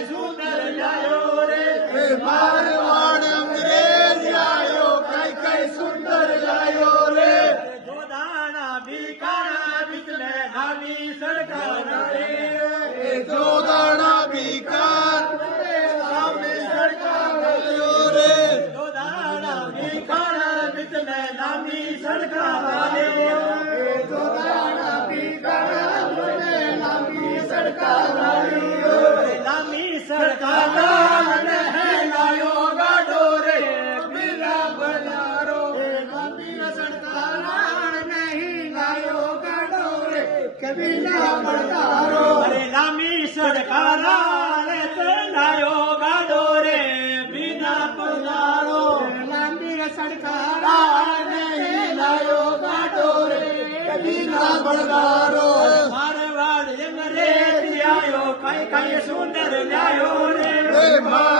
કઈ સુંદર લાયો રે મારવાડ અંગ્રેજ આયો કઈ સુંદર લાયો રે જોધાણા ભીખાણા વિચલે નાની સરકાર જોદાણા બીકાર સામે સડકાયો રે જોધાણા ભીખાણા વિચલે નાની સરકાર જોદાણા બીકાર લાંબી સડકાયો લાંબી સરકાર લાયો ગાડો રે બિલા બનારો લાંબી સડકાર નહીં લાયો ગાડો રે કબીલા બનારો અરે લાંબી સરકાર લાયો ગાડો રે બીના પધારો લાંબી સડકાર નહીં લાયો ગાડો રે કબીલા બનારો મારવાડ અંગ્રેજ આયો કઈ સુંદર લાયો રે માર